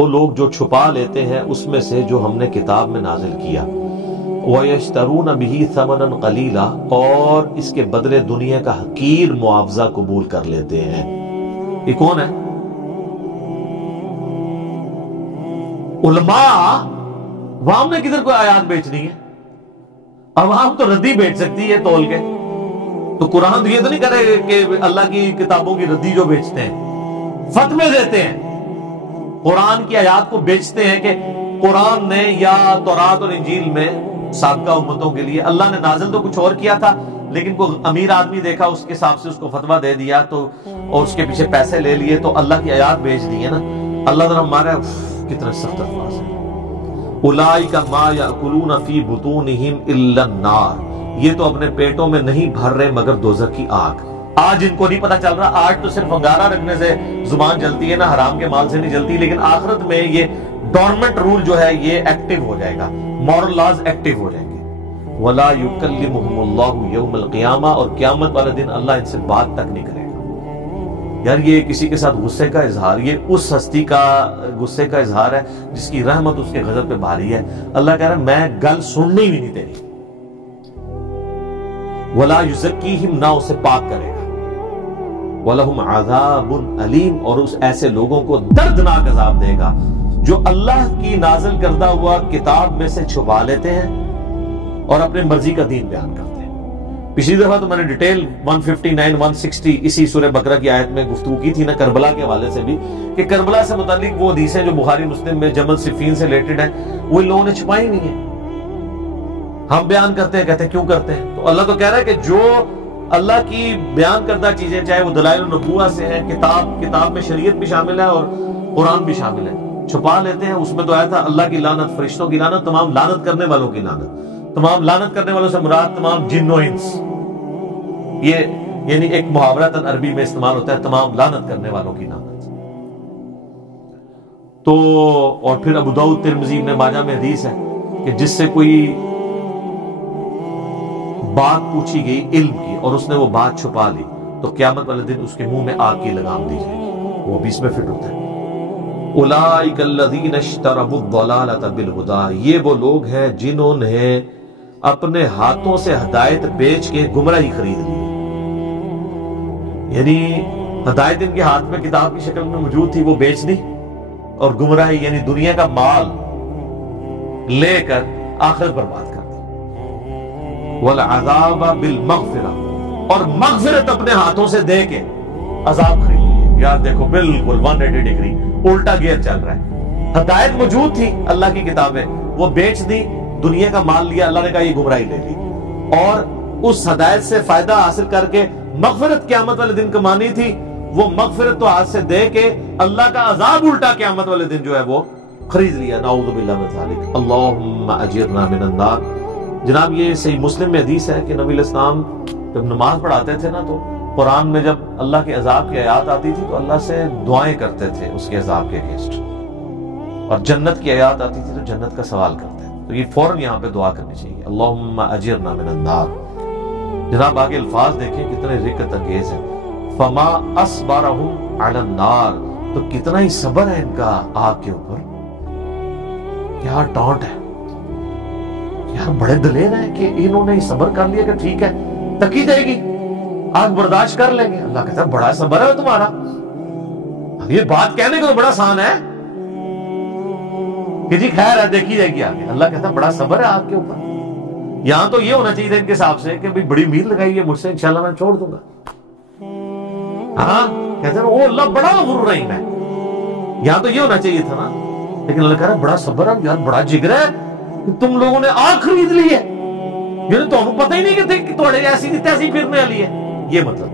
وہ لوگ جو چھپا لیتے ہیں اس میں سے جو ہم نے کتاب میں نازل کیا، وَيَشْتَرُونَ بِهِ ثَمَنًا قَلِيلًا، اور اس کے بدلے دنیا کا حقیر معاوضہ قبول کر لیتے ہیں۔ یہ کون ہے؟ علماء۔ عوام نے کدھر کوئی آیات بیچنی ہے؟ عوام تو ردی بیچ سکتی ہے تول کے، تو قرآن یہ تو نہیں کرے کہ اللہ کی کتابوں کی ردی جو بیچتے ہیں، فتوے دیتے ہیں، قرآن کی آیات کو بیچتے ہیں کہ قرآن نے یا تورات اور انجیل میں سابقہ امتوں کے لیے اللہ نے نازل تو کچھ اور کیا تھا، لیکن کوئی امیر آدمی دیکھا اس کے حساب سے اس کو فتویٰ دے دیا تو اور اس کے پیچھے پیسے لے لیے تو اللہ کی آیات بیچ دی ہے نا۔ اللہ تعالیٰ ہمارا کتنے سخت الفاظ ہیں، اولئک ما یاکلون فی بطونہم الا النار، یہ تو اپنے پیٹوں میں نہیں بھر رہے مگر دوزخ کی آگ۔ آج ان کو نہیں پتا چل رہا، آج تو صرف انگارہ رکھنے سے زبان جلتی ہے نا، حرام کے مال سے نہیں جلتی، لیکن آخرت میں یہ ڈورمنٹ رول جو ہے یہ ایکٹیو ہو جائے گا، مورل لاز ایکٹیو ہو جائیں گے۔ وَلَا يُكَلِّمُهُمُ اللَّهُ يَوْمَ الْقِيَامَةِ، اور قیامت والے دن اللہ ان سے بات تک نہیں کرے گا۔ یار یہ کسی کے ساتھ غصے کا اظہار، یہ اس ہستی کا غصے کا اظہار ہے جس کی رحمت اس کے غضب پہ بھاری ہے۔ اللہ کہہ رہا ہے میں گل سننی بھی نہیں تیری۔ وَلَا يُزَكِّيهِمْ، نہ اسے پاک کرے گا۔ وَلَهُمْ عَذَابٌ أَلِيمٌ، اور اس ایسے لوگوں کو دردناک عذاب دے گا جو اللہ کی نازل کردہ ہوا کتاب میں سے چھپا لیتے ہیں اور اپنے مرضی کا دین بیان کرتے ہیں۔ پچھلی دفعہ تو میں نے ڈیٹیل 159 160 اسی سورہ بقرہ کی آیت میں گفتگو کی تھی نا، کربلا کے حوالے سے بھی، کہ کربلا سے متعلق وہ حدیثیں جو بخاری مسلم میں جمل صفین سے ریلیٹڈ ہیں وہ ان لوگوں نے چھپائی نہیں ہیں۔ ہم بیان کرتے ہیں، کہتے ہیں کیوں کرتے ہیں؟ تو اللہ تو کہہ رہا ہے کہ جو اللہ کی بیان کردہ چیزیں، چاہے وہ دلائل النبوہ سے ہیں، کتاب میں شریعت بھی شامل ہے اور قرآن بھی شامل ہے، چھپا لیتے ہیں۔ اس میں تو آیا تھا اللہ کی لعنت، فرشتوں کی لعنت، تمام لعنت کرنے والوں کی لعنت۔ تمام لعنت کرنے والوں سے مراد تمام جن و انس، یہ یعنی ایک محاورہ عربی میں استعمال ہوتا ہے، تمام لعنت کرنے والوں کی لعنت۔ تو اور پھر ابو داؤد، ترمذی، ابن ماجہ میں حدیث ہے کہ جس سے کوئی بات پوچھی گئی علم کی اور اس نے وہ بات چھپا لی تو قیامت والے دن اس کے منہ میں آگ کی لگام دی جائے گی، وہ بھی اس میں فٹ ہوتا ہے۔ اولئک الذین اشتروا الضلالۃ بالہدی، یہ وہ لوگ ہیں جنہوں نے اپنے ہاتھوں سے ہدایت بیچ کے گمراہی خرید لی۔ یعنی ہدایت ان کے ہاتھ میں کتاب کی شکل میں موجود تھی، وہ بیچ دی، اور گمراہی یعنی دنیا کا مال لے کر آخرت برباد کر دی۔ والعذاب بالمغفرہ، اور مغفرت اپنے ہاتھوں سے دے کے عذاب خرید لیے۔ یار دیکھو بالکل 180 ڈگری الٹا گیئر چل رہا ہے۔ ہدایت موجود تھی اللہ کی کتابیں، وہ بیچ دی، دنیا کا مال لیا، اللہ نے کہا یہ گمراہی لے لی، اور اس ہدایت سے فائدہ حاصل کر کے مغفرت قیامت والے دن کمانی تھی، وہ مغفرت تو ہاتھ سے دے کے اللہ کا عذاب الٹا قیامت والے دن جو ہے وہ خرید لیا۔ نعوذ باللہ من ذالک، اللہم اجرنا من النار۔ جناب یہ صحیح مسلم میں حدیث ہے کہ نبی علیہ السلام جب نماز پڑھاتے تھے نا تو قرآن میں جب اللہ کے عذاب کی آیات آتی تھی تو اللہ سے دعائیں کرتے تھے اس کے عذاب کے اگینسٹ، اور جنت کی آیات آتی تھی تو جنت کا سوال کرتے ہیں۔ تو یہ فوراً یہاں پہ دعا کرنی چاہیے، اللہم اجرنا من النار۔ جناب آگے الفاظ دیکھیں کتنے رقت انگیز ہیں، فما اصبرہم علی النار، تو کتنا ہی صبر ہے ان کا آگ کے اوپر۔ یار ٹانٹ ہے، یار بڑے دلیر ہیں کہ انہوں نے صبر کر لیا کہ ٹھیک ہے تکی جائے گی، آگ برداشت کر لیں گے۔ اللہ کہتا ہے بڑا صبر ہے تمہارا، یہ بات کہنے کو تو بڑا آسان ہے کہ جی خیر ہے دیکھی جائے گی آگے۔ اللہ کہتا ہے بڑا صبر ہے آگ کے اوپر۔ یہاں تو یہ ہونا چاہیے ان کے حساب سے کہ بڑی امید لگائی ہے مجھ سے، انشاءاللہ میں چھوڑ دوں گا۔ ہاں کہتے ہیں او اللہ بڑا غرور رحیم ہے، یہاں تو یہ ہونا چاہیے تھا نا، لیکن اللہ کہہ رہا ہے بڑا صبر ہے، یار بڑا جگر ہے کہ تم لوگوں نے آگ خرید لی ہے، یعنی تمہیں پتہ ہی نہیں کہ تھوڑے ایسی تیسی پھرنے والی ہے، یہ مطلب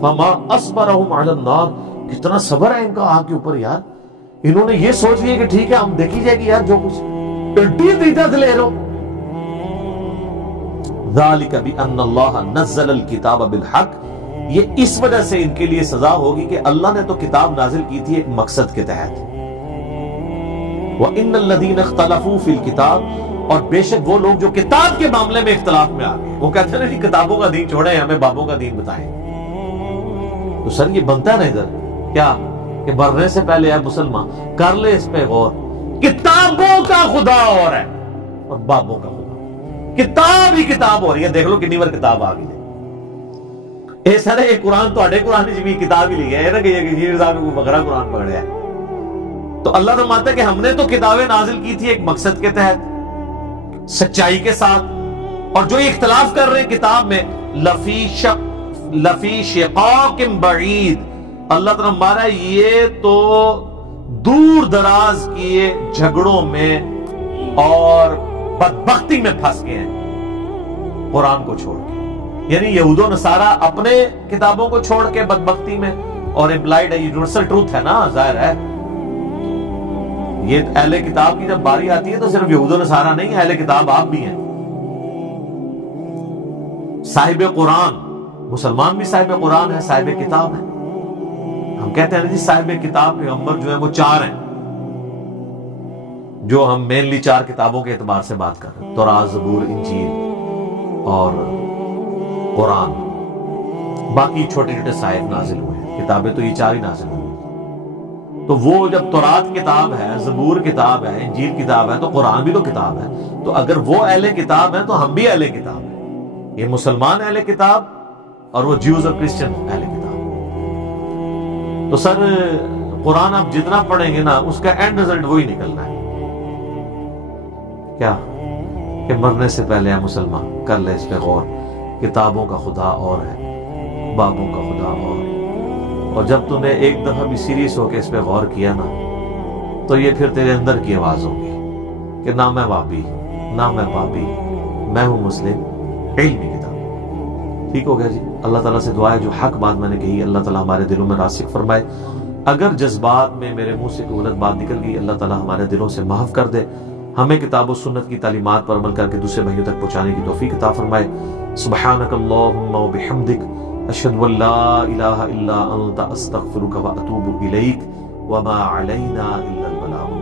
فما اصبرہم علی النار، کتنا صبر ہے ان کا آگ کے اوپر۔ یار انہوں نے یہ سوچ لیا کہ ٹھیک ہے ہم دیکھی جائے گی، یار جو کچھ الٹی دیتا لے لو۔ ذالک بان اللہ نزل الکتاب بالحق، یہ اس وجہ سے ان کے لیے سزا ہوگی کہ اللہ نے تو کتاب نازل کی تھی ایک مقصد کے تحت۔ وَإِنَّ الَّذِينَ اخْتَلَفُوا فِي الْكِتَابِ، اور بے شک وہ لوگ جو کتاب کے معاملے میں اختلاف میں آ گئے، وہ کہتے ہیں کتابوں کا دین چھوڑیں ہمیں بابوں کا دین بتائیں۔ تو سر یہ بنتا ہے نا ادھر کیا کہ مرنے سے پہلے اے مسلمان کر لے اس پہ غور، کتابوں کا خدا اور ہے اور بابوں کا خدا، کتاب ہی کتاب ہو رہی ہے۔ دیکھ لو کنی بار کتاب آ گئی ہے، اے سارے یہ قرآن تو قرآن جی بھی کتاب ہی لی ہے نا، کہ یہ انجیر صاحب کو بغرا قرآن پکڑا ہے۔ تو اللہ فرماتا ہے کہ ہم نے تو کتابیں نازل کی تھی ایک مقصد کے تحت، سچائی کے ساتھ، اور جو یہ اختلاف کر رہے ہیں کتاب میں لفی شقاق بعید، اللہ تعالیٰ ہمارا یہ تو دور دراز کیے جھگڑوں میں اور بدبختی میں پھنس گئے ہیں قرآن کو چھوڑ کے، یعنی یہود و نصارہ اپنے کتابوں کو چھوڑ کے بدبختی میں، اور امپلائڈ ہے، یونیورسل ٹروتھ ہے نا، ظاہر ہے یہ اہل کتاب کی جب باری آتی ہے تو صرف یہود و نصارہ نہیں، اہل کتاب آپ بھی ہیں، صاحب قرآن، مسلمان بھی صاحب قرآن ہے، صاحب کتاب ہے۔ ہم کہتے ہیں جی صاحب کتاب پیغمبر جو ہیں وہ 4 ہیں، جو ہم مینلی 4 کتابوں کے اعتبار سے بات کر رہے ہیں، تورات، زبور، انجیل اور قرآن، باقی چھوٹے چھوٹے صحائف نازل ہوئے ہیں، کتابیں تو یہ 4 ہی نازل ہوئی۔ تو وہ جب تورات کتاب ہے، زبور کتاب ہے، انجیل کتاب ہے، تو قرآن بھی تو کتاب ہے۔ تو اگر وہ اہل کتاب ہیں تو ہم بھی اہل کتاب ہیں، یہ مسلمان اہل کتاب اور وہ جیوز اور کرسچن اہل کتاب۔ تو سر قرآن آپ جتنا پڑھیں گے نا اس کا اینڈ رزلٹ وہی نکلنا ہے، کیا کہ مرنے سے پہلے ہے مسلمان کر لے اس پہ غور، کتابوں کا خدا اور ہے، بابوں کا خدا اور جب تم نے ایک دفعہ بھی سیریس ہو کے اس پہ غور کیا نا تو یہ پھر تیرے اندر کی آواز ہوگی کہ نہ میں وابی نہ میں بابی، میں ہوں مسلم، علمی کتاب۔ ٹھیک ہو گیا جی؟ اللہ تعالیٰ سے دعا ہے جو حق بات میں نے کہی اللہ تعالیٰ ہمارے دلوں میں راسخ فرمائے، اگر جذبات میں میرے منہ سے کوئی غلط بات نکل گئی اللہ تعالیٰ ہمارے دلوں سے معاف کر دے، ہمیں کتاب و سنت کی تعلیمات پر عمل کر کے دوسرے بھائیوں تک پہنچانے کی توفیق عطا فرمائے۔ سبحانک اللہم و بحمدک، اشہد ان لا الہ الا انت، استغفرک و اتوب الیک، وما علینا الا البلاغ۔